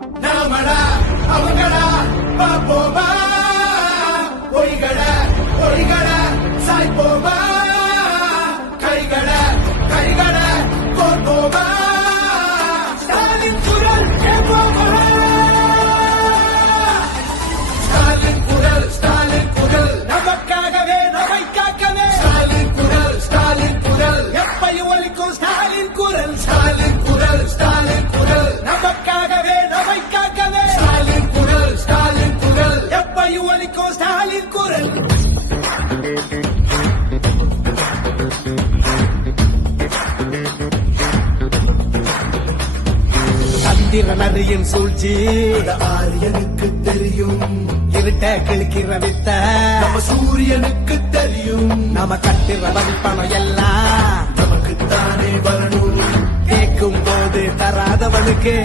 No! சந்திரனறியும் சூழ்ச்சி. ஆரியனுக்கு தெரியும். இருட்ட கிழக்கிற வித்த. நம்ம சூரியனுக்கு தெரியும். நம்ம கட்டிற வழிப்பணம் எல்லாம். நமக்கு தானே வரணும் கேட்கும் போது தராதவனுக்கு